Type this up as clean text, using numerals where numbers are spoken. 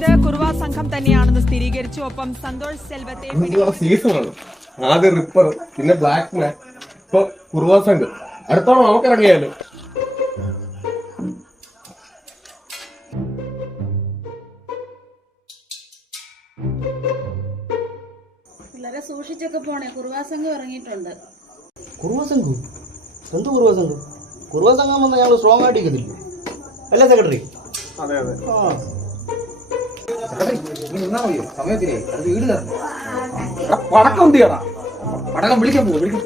പിടികൂടിയത് കുറുവ സംഘം തന്നെയാണെന്ന് സ്ഥിരീകരിച്ചു. ഒപ്പം സന്തോഷ് സെൽവത്തെ സീസണാണ്. ആദ്യം റിപ്പർ, പിന്നെ ബ്ലാക്ക് മാൻ, ഇപ്പൊ കുറുവ സംഘം. അടുത്തോളം നമുക്ക് ഇറങ്ങിയാലോ? വളരെ സൂക്ഷിച്ചൊക്കെ പോണേ. കുറുവാ സംഘം ഇറങ്ങിയിട്ടുണ്ട്. കുറുവ സംഘം? എന്ത് കുറുവ സംഘം? കുറുവ സംഘം വന്നാൽ ഞങ്ങൾ സ്ട്രോങ് ആയിട്ട് ഇരിക്കത്തില്ല അല്ലേ സെക്രട്ടറി? അതെ അതെ. സമയത്തിനെ വീട് പടക്കം എന്ത് ചെയ്യണം? പടക്കം വിളിക്കാൻ പോകും.